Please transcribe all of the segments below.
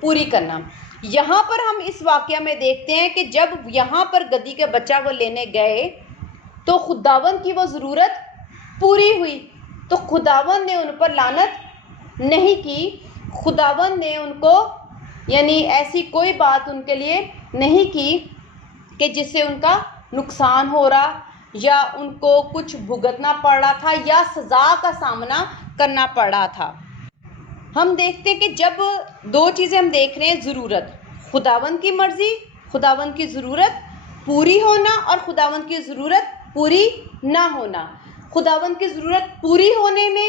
پوری کرنا۔ یہاں پر ہم اس واقعہ میں دیکھتے ہیں کہ جب یہاں پر گدھی کے بچہ وہ لینے گئے تو خداوند کی وہ ضرورت پوری ہوئی، تو خداوند نے ان پر لعنت نہیں کی، خداوند نے ان کو یعنی ایسی کوئی بات ان کے لیے نہیں کی کہ جس سے ان کا نقصان ہو رہا یا ان کو کچھ بھگتنا پڑ رہا تھا یا سزا کا سامنا کرنا پڑ رہا تھا۔ ہم دیکھتے ہیں کہ جب دو چیزیں ہم دیکھ رہے ہیں، ضرورت، خداوند کی مرضی، خداوند کی ضرورت پوری ہونا اور خداوند کی ضرورت پوری نہ ہونا۔ خداوند کی ضرورت پوری ہونے میں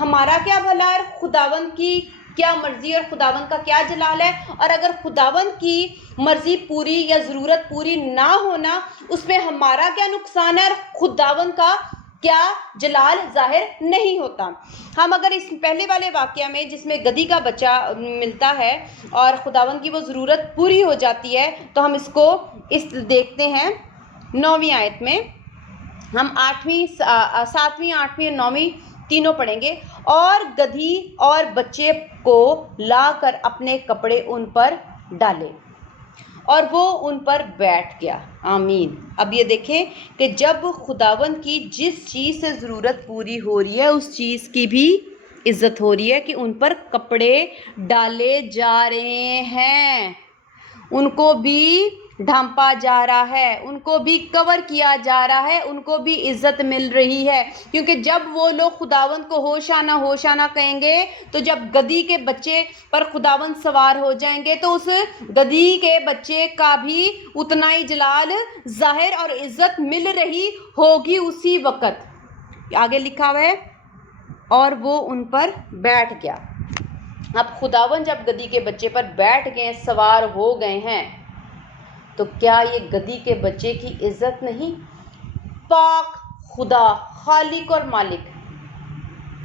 ہمارا کیا بھلا ہے، خداوند کی کیا مرضی اور خداوند کا کیا جلال ہے، اور اگر خداوند کی مرضی پوری یا ضرورت پوری نہ ہونا اس میں ہمارا کیا نقصان ہے اور خداوند کا کیا جلال ظاہر نہیں ہوتا۔ ہم اگر اس پہلے والے واقعہ میں جس میں گدھی کا بچہ ملتا ہے اور خداوند کی وہ ضرورت پوری ہو جاتی ہے تو ہم اس کو دیکھتے ہیں 9ویں آیت میں، ہم 7ویں 8ویں اور 9ویں تینوں پڑھیں گے۔ اور گدھی اور بچے کو لا کر اپنے کپڑے ان پر ڈالے اور وہ ان پر بیٹھ گیا۔ آمین۔ اب یہ دیکھیں کہ جب خداوند کی جس چیز سے ضرورت پوری ہو رہی ہے اس چیز کی بھی عزت ہو رہی ہے کہ ان پر کپڑے ڈالے جا رہے ہیں، ان کو بھی ڈھانپا جا رہا ہے، ان کو بھی کور کیا جا رہا ہے، ان کو بھی عزت مل رہی ہے، کیونکہ جب وہ لوگ خداوند کو ہوشانہ ہوشانہ کہیں گے تو جب گدھی کے بچے پر خداوند سوار ہو جائیں گے تو اس گدھی کے بچے کا بھی اتنا ہی جلال ظاہر اور عزت مل رہی ہوگی اسی وقت۔ آگے لکھا ہوا ہے اور وہ ان پر بیٹھ گیا۔ اب خداوند جب گدھی کے بچے پر بیٹھ گئے، سوار ہو گئے ہیں، تو کیا یہ گدھی کے بچے کی عزت نہیں؟ پاک خدا، خالق اور مالک،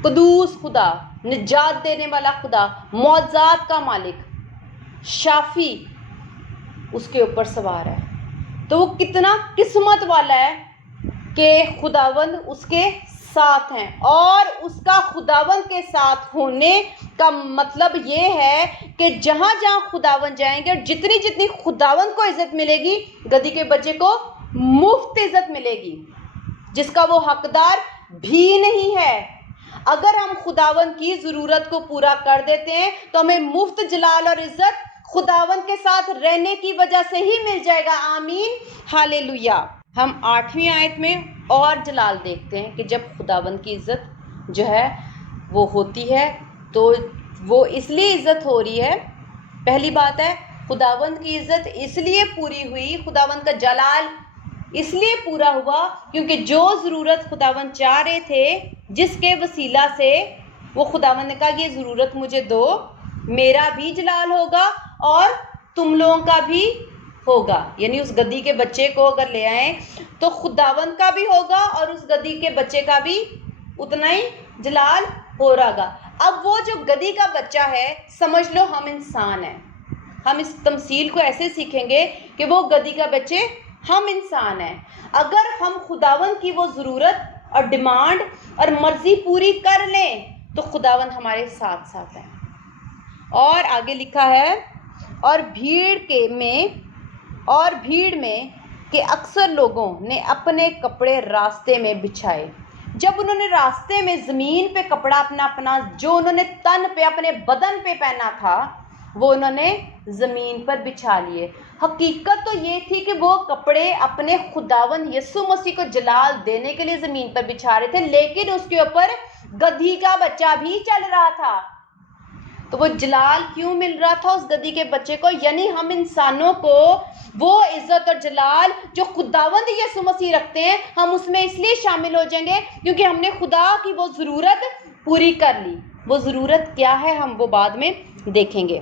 قدوس خدا، نجات دینے والا خدا، معجزات کا مالک، شافی اس کے اوپر سوار ہے، تو وہ کتنا قسمت والا ہے کہ خداوند اس کے ساتھ ہیں۔ اور اس کا خداوند کے ساتھ ہونے کا مطلب یہ ہے کہ جہاں جہاں خداوند جائیں گے اور جتنی جتنی خداوند کو عزت ملے گی گدھی کے بچے کو مفت عزت ملے گی جس کا وہ حقدار بھی نہیں ہے۔ اگر ہم خداوند کی ضرورت کو پورا کر دیتے ہیں تو ہمیں مفت جلال اور عزت خداوند کے ساتھ رہنے کی وجہ سے ہی مل جائے گا۔ آمین، ہالےلویا۔ ہم 8ویں آیت میں اور جلال دیکھتے ہیں کہ جب خداوند کی عزت جو ہے وہ ہوتی ہے تو وہ اس لیے عزت ہو رہی ہے، پہلی بات ہے خداوند کی عزت اس لیے پوری ہوئی، خداوند کا جلال اس لیے پورا ہوا کیونکہ جو ضرورت خداوند چاہ رہے تھے جس کے وسیلہ سے وہ خداوند نے کہا یہ ضرورت مجھے دو، میرا بھی جلال ہوگا اور تم لوگوں کا بھی ہوگا، یعنی اس گدھی کے بچے کو اگر لے آئیں تو خداوند کا بھی ہوگا اور اس گدھی کے بچے کا بھی اتنا ہی جلال ہو رہا گا۔ اب وہ جو گدھی کا بچہ ہے سمجھ لو ہم انسان ہیں، ہم اس تمثیل کو ایسے سیکھیں گے کہ وہ گدھی کا بچے ہم انسان ہیں۔ اگر ہم خداوند کی وہ ضرورت اور ڈیمانڈ اور مرضی پوری کر لیں تو خداوند ہمارے ساتھ ساتھ ہے۔ اور آگے لکھا ہے اور بھیڑ میں کہ اکثر لوگوں نے اپنے کپڑے راستے میں بچھائے۔ جب انہوں نے راستے میں زمین پہ کپڑا اپنا جو انہوں نے تن پہ اپنے بدن پہ پہنا تھا وہ انہوں نے زمین پر بچھا لیے۔ حقیقت تو یہ تھی کہ وہ کپڑے اپنے خداوند یسوع مسیح کو جلال دینے کے لیے زمین پر بچھا رہے تھے، لیکن اس کے اوپر گدھی کا بچہ بھی چل رہا تھا۔ تو وہ جلال کیوں مل رہا تھا اس گدھی کے بچے کو؟ یعنی ہم انسانوں کو وہ عزت اور جلال جو خداوند یسوع مسیح رکھتے ہیں ہم اس میں اس لیے شامل ہو جائیں گے کیونکہ ہم نے خدا کی وہ ضرورت پوری کر لی۔ وہ ضرورت کیا ہے ہم وہ بعد میں دیکھیں گے۔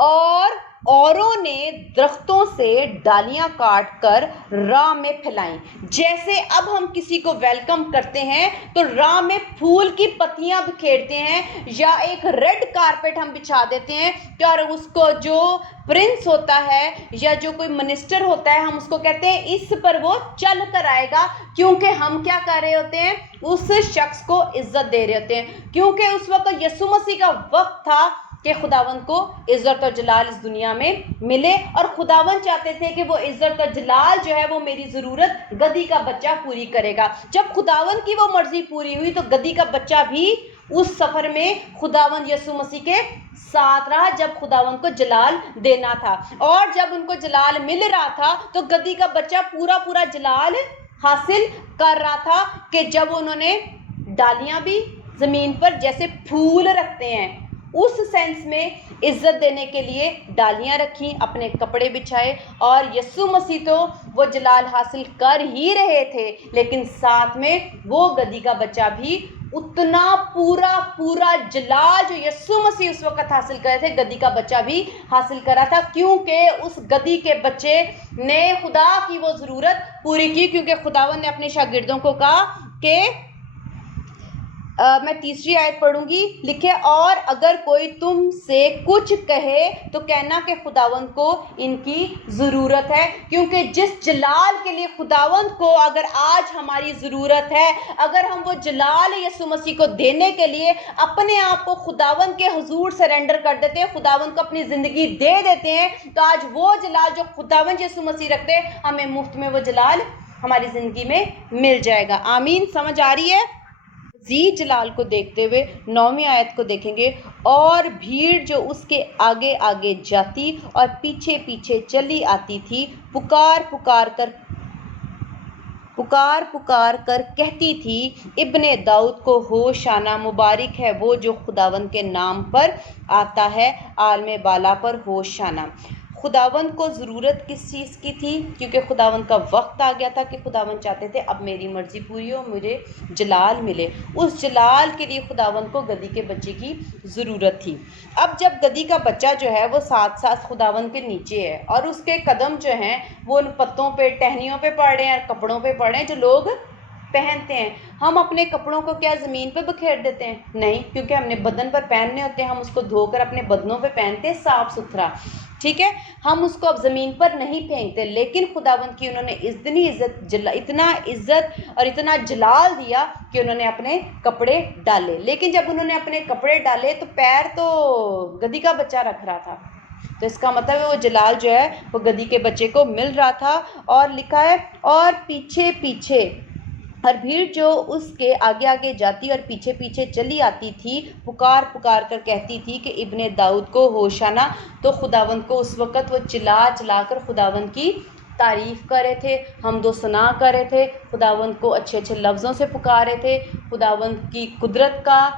اور اوروں نے درختوں سے ڈالیاں کاٹ کر راہ میں پھیلائیں، جیسے اب ہم کسی کو ویلکم کرتے ہیں تو راہ میں پھول کی پتیاں بکھیرتے ہیں یا ایک ریڈ کارپیٹ ہم بچھا دیتے ہیں، اور اس کو جو پرنس ہوتا ہے یا جو کوئی منسٹر ہوتا ہے ہم اس کو کہتے ہیں اس پر وہ چل کر آئے گا، کیونکہ ہم کیا کر رہے ہوتے ہیں؟ اس شخص کو عزت دے رہے ہوتے ہیں، کیونکہ اس وقت یسوع مسیح کا وقت تھا کہ خداوند کو عزت اور جلال اس دنیا میں ملے، اور خداوند چاہتے تھے کہ وہ عزت اور جلال جو ہے وہ میری ضرورت گدھی کا بچہ پوری کرے گا۔ جب خداوند کی وہ مرضی پوری ہوئی تو گدھی کا بچہ بھی اس سفر میں خداوند یسوع مسیح کے ساتھ رہا، جب خداوند کو جلال دینا تھا، اور جب ان کو جلال مل رہا تھا تو گدھی کا بچہ پورا جلال حاصل کر رہا تھا، کہ جب انہوں نے ڈالیاں بھی زمین پر جیسے پھول رکھتے ہیں اس سینس میں عزت دینے کے لیے ڈالیاں رکھیں، اپنے کپڑے بچھائے، اور یسوع مسیح تو وہ جلال حاصل کر ہی رہے تھے، لیکن ساتھ میں وہ گدھی کا بچہ بھی اتنا پورا جلال جو یسوع مسیح اس وقت حاصل کرے تھے گدھی کا بچہ بھی حاصل کرا تھا، کیونکہ اس گدھی کے بچے نے خدا کی وہ ضرورت پوری کی، کیونکہ خداوند نے اپنے شاگردوں کو کہا کہ میں تیسری آیت پڑھوں گی، لکھے اور اگر کوئی تم سے کچھ کہے تو کہنا کہ خداوند کو ان کی ضرورت ہے، کیونکہ جس جلال کے لیے خداوند کو اگر آج ہماری ضرورت ہے، اگر ہم وہ جلال یسوع مسیح کو دینے کے لیے اپنے آپ کو خداوند کے حضور سرنڈر کر دیتے ہیں، خداوند کو اپنی زندگی دے دیتے ہیں، تو آج وہ جلال جو خداوند یسوع مسیح رکھتے ہیں ہمیں مفت میں وہ جلال ہماری زندگی میں مل جائے گا۔ آمین، سمجھ آ رہی ہے؟ مزید جلال کو دیکھتے ہوئے 9ویں آیت کو دیکھیں گے، اور بھیڑ جو اس کے آگے آگے جاتی اور پیچھے پیچھے چلی آتی تھی پکار کر کہتی تھی، ابن داؤد کو ہوشانا، مبارک ہے وہ جو خداوند کے نام پر آتا ہے، عالم بالا پر ہوشانا۔ خداوند کو ضرورت کس چیز کی تھی؟ کیونکہ خداوند کا وقت آ گیا تھا کہ خداوند چاہتے تھے اب میری مرضی پوری ہو، مجھے جلال ملے، اس جلال کے لیے خداوند کو گدھی کے بچے کی ضرورت تھی۔ اب جب گدھی کا بچہ جو ہے وہ ساتھ خداوند کے نیچے ہے، اور اس کے قدم جو ہیں وہ ان پتوں پہ، ٹہنیوں پہ پڑ رہے ہیں اور کپڑوں پہ پڑ رہے ہیں جو لوگ پہنتے ہیں۔ ہم اپنے کپڑوں کو کیا زمین پہ بکھیر دیتے ہیں؟ نہیں، کیونکہ ہم نے بدن پر پہننے ہوتے ہیں، ہم اس کو دھو کر اپنے بدنوں پہ پہنتے ہیں صاف ستھرا، ٹھیک ہے، ہم اس کو اب زمین پر نہیں پھینکتے، لیکن خداوند کی انہوں نے اتنا عزت اور اتنا جلال دیا کہ انہوں نے اپنے کپڑے ڈالے، لیکن جب انہوں نے اپنے کپڑے ڈالے تو پیر تو گدھی کا بچہ رکھ رہا تھا، تو اس کا مطلب ہے وہ جلال جو ہے وہ گدھی کے بچے کو مل رہا تھا۔ اور لکھا ہے اور پیچھے پیچھے، اور بھیڑ جو اس کے آگے آگے جاتی اور پیچھے پیچھے چلی آتی تھی پکار کر کہتی تھی کہ ابن داؤد کو ہوشانا، تو خداوند کو اس وقت وہ چلا کر خداوند کی تعریف کر رہے تھے، حمد و ثنا کر رہے تھے، خداوند کو اچھے اچھے لفظوں سے پکارے تھے، خداوند کی قدرت کا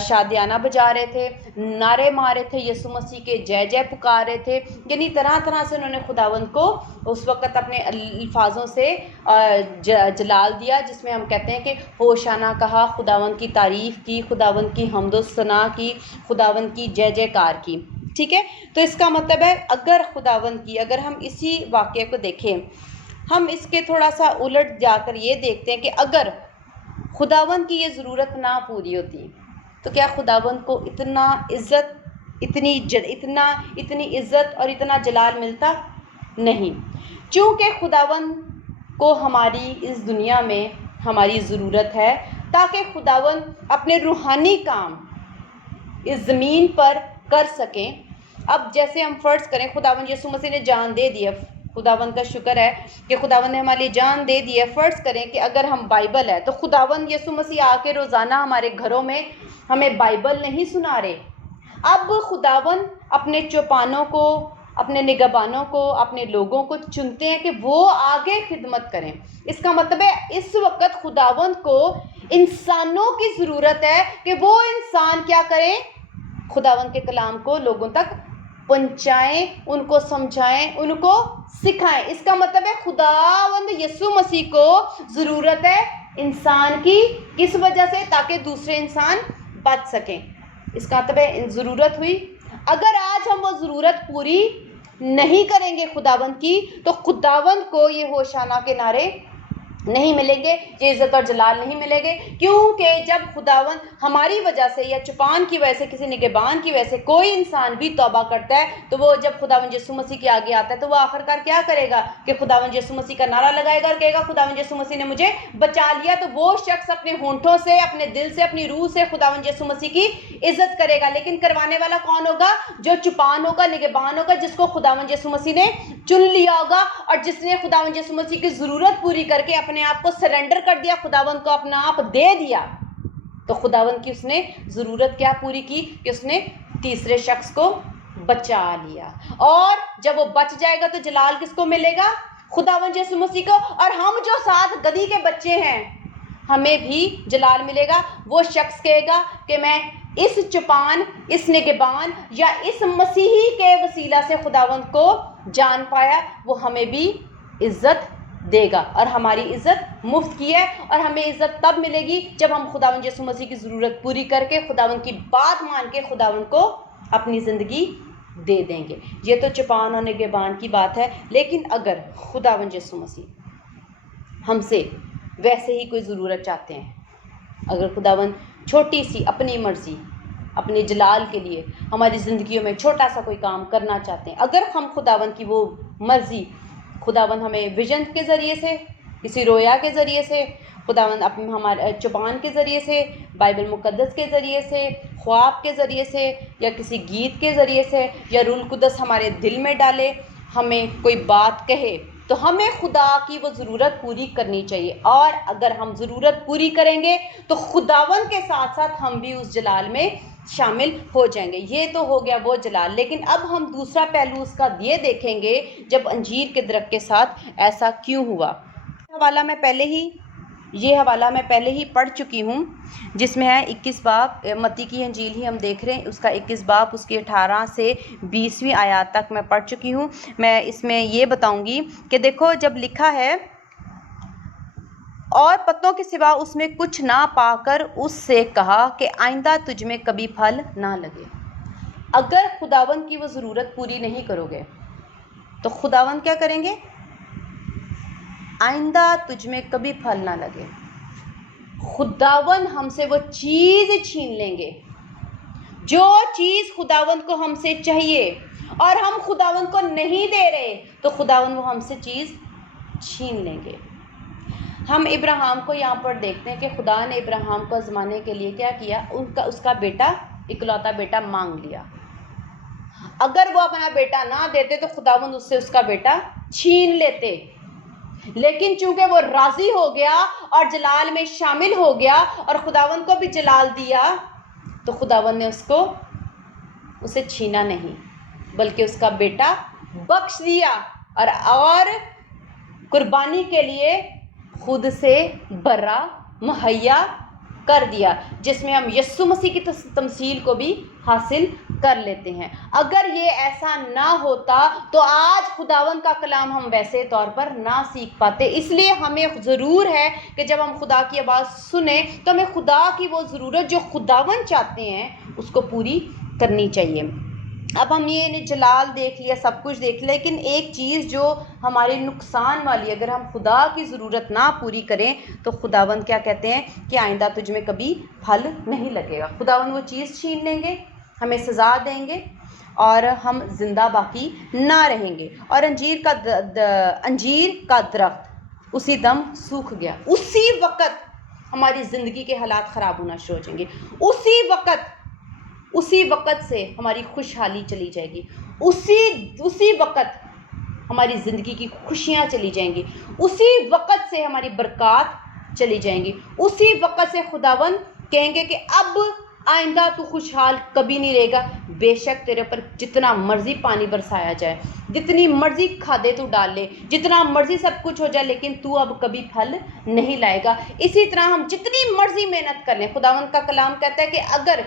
شادیانہ بجا رہے تھے، نعرے مارے تھے، یسوع مسیح کے جے جے پکار رہے تھے، یعنی طرح طرح سے انہوں نے خداوند کو اس وقت اپنے الفاظوں سے جلال دیا، جس میں ہم کہتے ہیں کہ ہوشانہ کہا، خداوند کی تعریف کی، خداوند کی حمد و ثنا کی، خداوند کی جے جے کار کی، ٹھیک ہے۔ تو اس کا مطلب ہے اگر خداوند کی، اگر ہم اسی واقعے کو دیکھیں، ہم اس کے تھوڑا سا الٹ جا کر یہ دیکھتے ہیں کہ اگر خداوند کی یہ ضرورت نہ پوری ہوتی تو کیا خداوند کو اتنی عزت اور اتنا جلال ملتا؟ نہیں، چونکہ خداوند کو ہماری اس دنیا میں ہماری ضرورت ہے تاکہ خداوند اپنے روحانی کام اس زمین پر کر سکیں۔ اب جیسے ہم فرض کریں خداوند یسوع مسیح نے جان دے دی ہے، خداوند کا شکر ہے کہ خداوند نے ہمارے لیے جان دے دی ہے، فرض کریں کہ اگر ہم بائبل ہے تو خداوند یسوع مسیح آ کے روزانہ ہمارے گھروں میں ہمیں بائبل نہیں سنا رہے، اب خداوند اپنے چوپانوں کو، اپنے نگہبانوں کو، اپنے لوگوں کو چنتے ہیں کہ وہ آگے خدمت کریں۔ اس کا مطلب ہے اس وقت خداوند کو انسانوں کی ضرورت ہے کہ وہ انسان کیا کریں؟ خداوند کے کلام کو لوگوں تک پہنچائیں، ان کو سمجھائیں، ان کو سکھائیں۔ اس کا مطلب ہے خداوند یسوع مسیح کو ضرورت ہے انسان کی، کس وجہ سے؟ تاکہ دوسرے انسان بچ سکیں۔ اس کا مطلب ہے ضرورت ہوئی، اگر آج ہم وہ ضرورت پوری نہیں کریں گے خداوند کی، تو خداوند کو یہ ہوشانہ کے نعرے نہیں ملیں گے، یہ عزت اور جلال نہیں ملیں گے، کیونکہ جب خداوند ہماری وجہ سے یا چپان کی وجہ سے، کسی نگہبان کی وجہ سے کوئی انسان بھی توبہ کرتا ہے تو وہ جب خداوند یسوع مسیح کے آگے آتا ہے تو وہ آخر کار کیا کرے گا کہ خداوند یسوع مسیح کا نعرہ لگائے گا اور کہے گا خداوند یسوع مسیح نے مجھے بچا لیا، تو وہ شخص اپنے ہونٹوں سے، اپنے دل سے، اپنی روح سے خداوند یسوع مسیح کی عزت کرے گا۔ لیکن کروانے والا کون ہوگا؟ جو چپان ہوگا، نگہبان ہوگا، جس کو خداوند یسوع مسیح نے چن لیا ہوگا اور جس نے خداوند یسوع مسیح کی ضرورت پوری کر کے اپنے آپ کو سرنڈر کر دیا، خداوند کو اپنا آپ دے دیا، تو خداوند کی اس نے ضرورت کیا پوری کی کہ اس نے تیسرے شخص کو بچا لیا۔ اور جب وہ بچ جائے گا تو جلال کس کو ملے گا؟ خداوند یسوع مسیح کو۔ اور ہم جو 7 گدھی کے بچے ہیں ہمیں بھی جلال ملے گا۔ وہ شخص کہے گا کہ میں اس چپان، اس نگہبان یا اس مسیحی کے وسیلہ سے خداوند کو جان پایا، وہ ہمیں بھی عزت دے گا، اور ہماری عزت مفت کی ہے، اور ہمیں عزت تب ملے گی جب ہم خداوند یسوع مسیح کی ضرورت پوری کر کے، خداوند کی بات مان کے خداوند کو اپنی زندگی دے دیں گے۔ یہ تو چپان اور نگہبان کی بات ہے، لیکن اگر خداوند یسوع مسیح ہم سے ویسے ہی کوئی ضرورت چاہتے ہیں، اگر خداوند چھوٹی سی اپنی مرضی، اپنے جلال کے لیے ہماری زندگیوں میں چھوٹا سا کوئی کام کرنا چاہتے ہیں، اگر ہم خداوند کی وہ مرضی، خداوند ہمیں ویژن کے ذریعے سے، کسی رویا کے ذریعے سے، خداوند اپنے ہمارے چپان کے ذریعے سے، بائبل مقدس کے ذریعے سے، خواب کے ذریعے سے، یا کسی گیت کے ذریعے سے، یا روح القدس ہمارے دل میں ڈالے، ہمیں کوئی بات کہے، تو ہمیں خدا کی وہ ضرورت پوری کرنی چاہیے۔ اور اگر ہم ضرورت پوری کریں گے تو خداوند کے ساتھ ساتھ ہم بھی اس جلال میں شامل ہو جائیں گے۔ یہ تو ہو گیا وہ جلال، لیکن اب ہم دوسرا پہلو اس کا یہ دیکھیں گے جب انجیر کے درخت کے ساتھ ایسا کیوں ہوا۔ یہ حوالہ میں پہلے ہی پڑھ چکی ہوں، جس میں ہے 21 باب، متی کی انجیل ہی ہم دیکھ رہے ہیں، اس کا 21 باب، اس کی 18 سے 20ویں آیات تک میں پڑھ چکی ہوں۔ میں اس میں یہ بتاؤں گی کہ دیکھو جب لکھا ہے اور پتوں کے سوا اس میں کچھ نہ پا کر اس سے کہا کہ آئندہ تجھ میں کبھی پھل نہ لگے۔ اگر خداوند کی وہ ضرورت پوری نہیں کرو گے تو خداوند کیا کریں گے؟ آئندہ تجھ میں کبھی پھل نہ لگے۔ خداوند ہم سے وہ چیز چھین لیں گے، جو چیز خداوند کو ہم سے چاہیے، اور ہم خداوند کو نہیں دے رہے تو خداوند وہ ہم سے چیز چھین لیں گے۔ ہم ابراہیم کو یہاں پر دیکھتے ہیں کہ خدا نے ابراہیم کو آزمانے کے لیے کیا کیا؟ اس کا بیٹا، اکلوتا بیٹا مانگ لیا۔ اگر وہ اپنا بیٹا نہ دیتے تو خداوند اس سے اس کا بیٹا چھین لیتے، لیکن چونکہ وہ راضی ہو گیا اور جلال میں شامل ہو گیا اور خداوند کو بھی جلال دیا، تو خداوند نے اسے چھینا نہیں، بلکہ اس کا بیٹا بخش دیا، اور قربانی کے لیے خود سے برا مہیا کر دیا، جس میں ہم یسوع مسیح کی تمثیل کو بھی حاصل کر لیتے ہیں۔ اگر یہ ایسا نہ ہوتا تو آج خداوند کا کلام ہم ویسے طور پر نہ سیکھ پاتے۔ اس لیے ہمیں ضرور ہے کہ جب ہم خدا کی آواز سنیں تو ہمیں خدا کی وہ ضرورت جو خداوند چاہتے ہیں اس کو پوری کرنی چاہیے۔ اب ہم یہ جلال دیکھ لیا، سب کچھ دیکھ لیا، لیکن ایک چیز جو ہمارے نقصان والی، اگر ہم خدا کی ضرورت نہ پوری کریں تو خداوند کیا کہتے ہیں کہ آئندہ تجھ میں کبھی پھل نہیں لگے گا۔ خداوند وہ چیز چھین لیں گے، ہمیں سزا دیں گے، اور ہم زندہ باقی نہ رہیں گے۔ اور انجیر کا درخت اسی دم سوکھ گیا، اسی وقت ہماری زندگی کے حالات خراب ہونا شروع ہو جائیں گے، اسی وقت سے ہماری خوشحالی چلی جائے گی، اسی وقت ہماری زندگی کی خوشیاں چلی جائیں گی، اسی وقت سے ہماری برکات چلی جائیں گی، اسی وقت سے خداوند کہیں گے کہ اب آئندہ تو خوشحال کبھی نہیں رہے گا، بے شک تیرے پر جتنا مرضی پانی برسایا جائے، جتنی مرضی کھادے تو ڈال لے، جتنا مرضی سب کچھ ہو جائے، لیکن تو اب کبھی پھل نہیں لائے گا۔ اسی طرح ہم جتنی مرضی محنت کر لیں، خداوند کا کلام کہتا ہے کہ اگر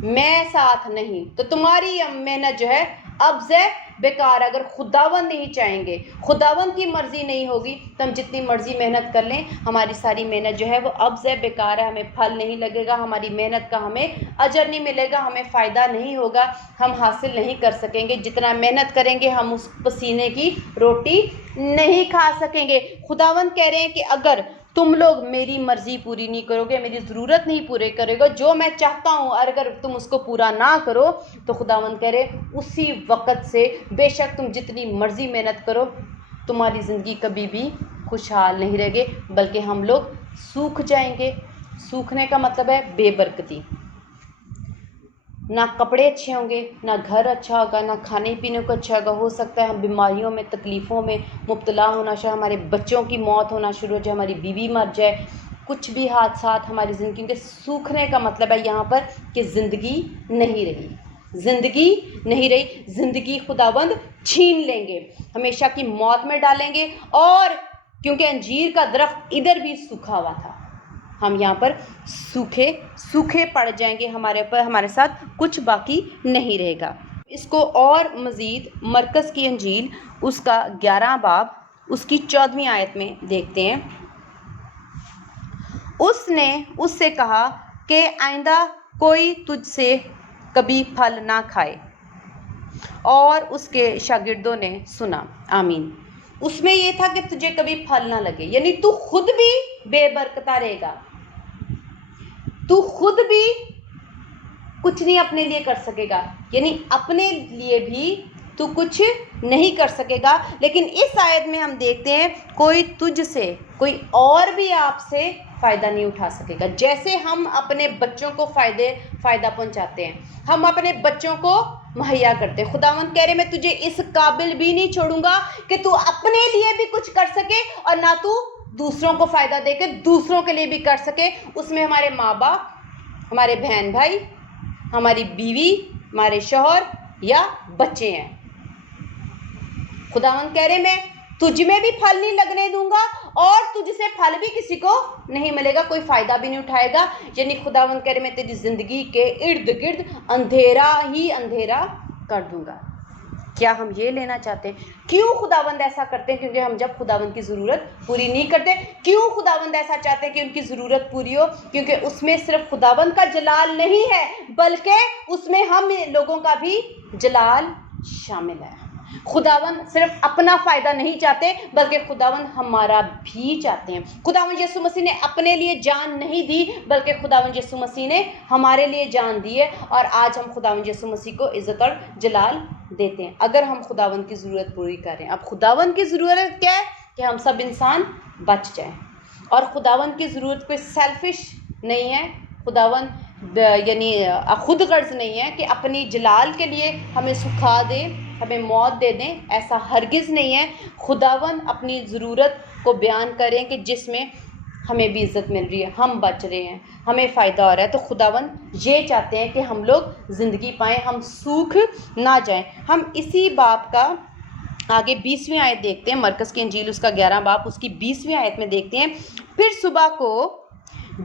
میں ساتھ نہیں تو تمہاری محنت جو ہے اب سے بیکار. اگر خداوند نہیں چاہیں گے, خداوند کی مرضی نہیں ہوگی تو ہم جتنی مرضی محنت کر لیں ہماری ساری محنت جو ہے وہ اب سے بیکار ہے, ہمیں پھل نہیں لگے گا, ہماری محنت کا ہمیں اجر نہیں ملے گا, ہمیں فائدہ نہیں ہوگا, ہم حاصل نہیں کر سکیں گے. جتنا محنت کریں گے ہم اس پسینے کی روٹی نہیں کھا سکیں گے. خداوند کہہ رہے ہیں کہ اگر تم لوگ میری مرضی پوری نہیں کرو گے, میری ضرورت نہیں پورے کرے گا, جو میں چاہتا ہوں اور اگر تم اس کو پورا نہ کرو تو خداوند کہہ رہے اسی وقت سے بے شک تم جتنی مرضی محنت کرو تمہاری زندگی کبھی بھی خوشحال نہیں رہے گے بلکہ ہم لوگ سوکھ جائیں گے. سوکھنے کا مطلب ہے بے برکتی. نہ کپڑے اچھے ہوں گے, نہ گھر اچھا ہوگا, نہ کھانے پینے کو اچھا ہوگا. ہو سکتا ہے ہم بیماریوں میں تکلیفوں میں مبتلا ہونا شروع, ہمارے بچوں کی موت ہونا شروع ہو جائے, ہماری بیوی مر جائے, کچھ بھی حادثات ہماری زندگی کے. سوکھنے کا مطلب ہے یہاں پر کہ زندگی نہیں رہی, زندگی نہیں رہی, زندگی خداوند چھین لیں گے, ہمیشہ کی موت میں ڈالیں گے. اور کیونکہ انجیر کا درخت ادھر بھی سوکھا ہوا تھا, ہم یہاں پر سوکھے پڑ جائیں گے, ہمارے اوپر ہمارے ساتھ کچھ باقی نہیں رہے گا. اس کو اور مزید مرکز کی انجیل اس کا 11 باب اس کی 14ویں آیت میں دیکھتے ہیں. اس نے اس سے کہا کہ آئندہ کوئی تجھ سے کبھی پھل نہ کھائے. اور اس کے شاگردوں نے سنا. آمین. اس میں یہ تھا کہ تجھے کبھی پھل نہ لگے, یعنی تو خود بھی بے برکتہ رہے گا, تو خود بھی کچھ نہیں اپنے لیے کر سکے گا, یعنی اپنے لیے بھی تو کچھ نہیں کر سکے گا. لیکن اس آیت میں ہم دیکھتے ہیں کوئی تجھ سے, کوئی اور بھی آپ سے فائدہ نہیں اٹھا سکے گا. جیسے ہم اپنے بچوں کو فائدہ پہنچاتے ہیں, ہم اپنے بچوں کو مہیا کرتے ہیں. خداوند کہہ رہے میں تجھے اس قابل بھی نہیں چھوڑوں گا کہ تو اپنے لیے بھی کچھ کر سکے اور نہ تو دوسروں کو فائدہ دے کے دوسروں کے لیے بھی کر سکے. اس میں ہمارے ماں باپ, ہمارے بہن بھائی, ہماری بیوی, ہمارے شوہر یا بچے ہیں. خداوند کہہ رہے میں تجھ میں بھی پھل نہیں لگنے دوں گا اور تجھ سے پھل بھی کسی کو نہیں ملے گا, کوئی فائدہ بھی نہیں اٹھائے گا. یعنی خداوند کہہ رہے میں تیری زندگی کے ارد گرد اندھیرا ہی اندھیرا کر دوں گا. کیا ہم یہ لینا چاہتے ہیں؟ کیوں خداوند ایسا کرتے ہیں؟ کیونکہ ہم جب خداوند کی ضرورت پوری نہیں کرتے. کیوں خداوند ایسا چاہتے ہیں کہ ان کی ضرورت پوری ہو؟ کیونکہ اس میں صرف خداوند کا جلال نہیں ہے بلکہ اس میں ہم لوگوں کا بھی جلال شامل ہے. خداوند صرف اپنا فائدہ نہیں چاہتے بلکہ خداوند ہمارا بھی چاہتے ہیں. خداوند یسوع مسیح نے اپنے لیے جان نہیں دی بلکہ خداوند یسوع مسیح نے ہمارے لیے جان دی ہے, اور آج ہم خداوند یسوع مسیح کو عزت اور جلال دیتے ہیں اگر ہم خداوند کی ضرورت پوری کریں. اب خداوند کی ضرورت کیا ہے؟ کہ ہم سب انسان بچ جائیں. اور خداوند کی ضرورت کوئی سیلفش نہیں ہے, خداوند یعنی خود غرض نہیں ہے کہ اپنی جلال کے لیے ہمیں سکھا دے, ہمیں موت دے دیں, ایسا ہرگز نہیں ہے. خداوند اپنی ضرورت کو بیان کریں کہ جس میں ہمیں بھی عزت مل رہی ہے, ہم بچ رہے ہیں, ہمیں فائدہ ہو رہا ہے. تو خداوند یہ چاہتے ہیں کہ ہم لوگ زندگی پائیں, ہم سوکھ نہ جائیں. ہم اسی باب کا آگے 20ویں آیت دیکھتے ہیں, مرکز کی انجیل اس کا 11 باب اس کی 20ویں آیت میں دیکھتے ہیں. پھر صبح کو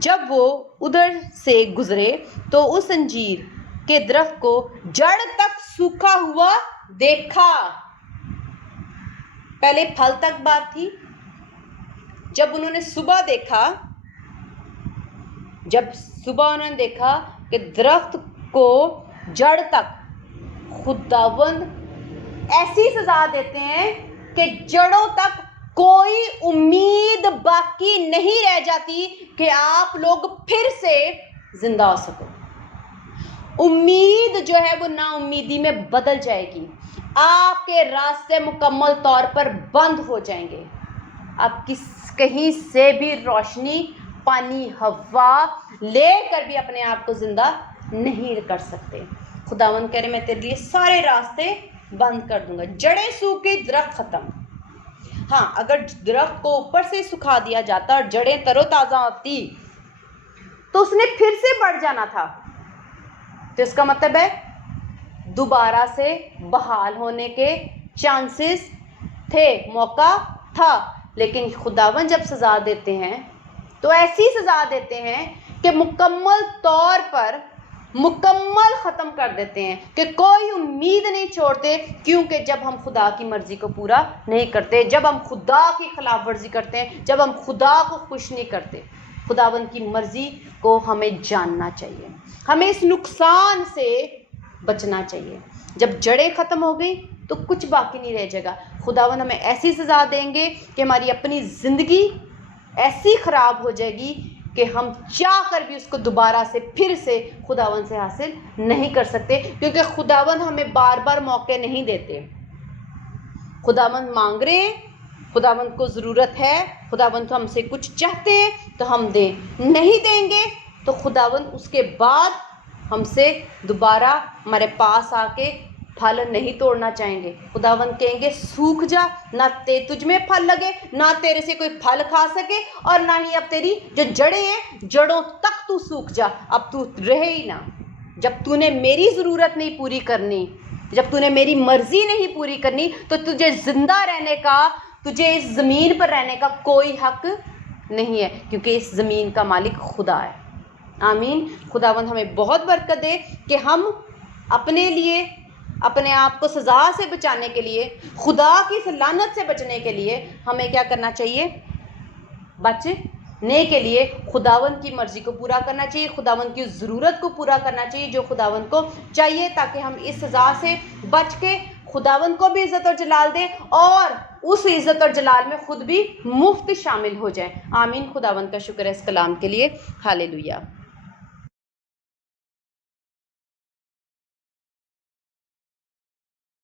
جب وہ ادھر سے گزرے تو اس انجیر کے درخت کو جڑ تک سوکھا ہوا دیکھا. پہلے پھل تک بات تھی, جب انہوں نے صبح دیکھا, جب صبح انہوں نے دیکھا کہ درخت کو جڑ تک, خداوند ایسی سزا دیتے ہیں کہ جڑوں تک کوئی امید باقی نہیں رہ جاتی کہ آپ لوگ پھر سے زندہ ہو سکو. امید جو ہے وہ نا امیدی میں بدل جائے گی, آپ کے راستے مکمل طور پر بند ہو جائیں گے. آپ کہیں سے بھی روشنی, پانی, ہوا لے کر بھی اپنے آپ کو زندہ نہیں کر سکتے. خداوند کہہ رہے میں تیرے لیے سارے راستے بند کر دوں گا. جڑیں سوکھ گئی, درخت ختم. ہاں, اگر درخت کو اوپر سے سکھا دیا جاتا اور جڑیں تر و تازہ ہوتی تو اس نے پھر سے بڑھ جانا تھا. تو اس کا مطلب ہے دوبارہ سے بحال ہونے کے چانسز تھے, موقع تھا. لیکن خداوند جب سزا دیتے ہیں تو ایسی سزا دیتے ہیں کہ مکمل طور پر مکمل ختم کر دیتے ہیں کہ کوئی امید نہیں چھوڑتے، کیونکہ جب ہم خدا کی مرضی کو پورا نہیں کرتے، جب ہم خدا کی خلاف ورزی کرتے ہیں، جب ہم خدا کو خوش نہیں کرتے۔ خداوند کی مرضی کو ہمیں جاننا چاہیے، ہمیں اس نقصان سے بچنا چاہیے۔ جب جڑیں ختم ہو گئی تو کچھ باقی نہیں رہ جائے گا۔ خداوند ہمیں ایسی سزا دیں گے کہ ہماری اپنی زندگی ایسی خراب ہو جائے گی کہ ہم چاہ کر بھی اس کو دوبارہ سے پھر سے خداوند سے حاصل نہیں کر سکتے، کیونکہ خداوند ہمیں بار بار موقع نہیں دیتے۔ خداوند مانگ رہے ہیں، خداوند کو ضرورت ہے، خداوند ہم سے کچھ چاہتے ہیں تو ہم دیں، نہیں دیں گے تو خداوند اس کے بعد ہم سے دوبارہ ہمارے پاس آ کے پھل نہیں توڑنا چاہیں گے۔ خداوند کہیں گے سوکھ جا، نہ تجھ میں پھل لگے، نہ تیرے سے کوئی پھل کھا سکے، اور نہ ہی اب تیری جو جڑیں ہیں جڑوں تک تو سوکھ جا، اب تو رہے ہی نہ۔ جب تو نے میری ضرورت نہیں پوری کرنی، جب تو نے میری مرضی نہیں پوری کرنی، تو تجھے زندہ رہنے کا، تجھے اس زمین پر رہنے کا کوئی حق نہیں ہے، کیونکہ اس زمین کا مالک خدا ہے۔ آمین۔ خداوند ہمیں بہت برکت دے کہ ہم اپنے لیے، اپنے آپ کو سزا سے بچانے کے لیے، خدا کی اس لعنت سے بچنے کے لیے ہمیں کیا کرنا چاہیے؟ بچنے کے لیے خداوند کی مرضی کو پورا کرنا چاہیے، خداوند کی ضرورت کو پورا کرنا چاہیے جو خداوند کو چاہیے، تاکہ ہم اس سزا سے بچ کے خداوند کو بھی عزت اور جلال دیں اور اس عزت اور جلال میں خود بھی مفت شامل ہو جائیں۔ آمین۔ خداوند کا شکر ہے اس کلام کے لیے۔ ہالےلویا۔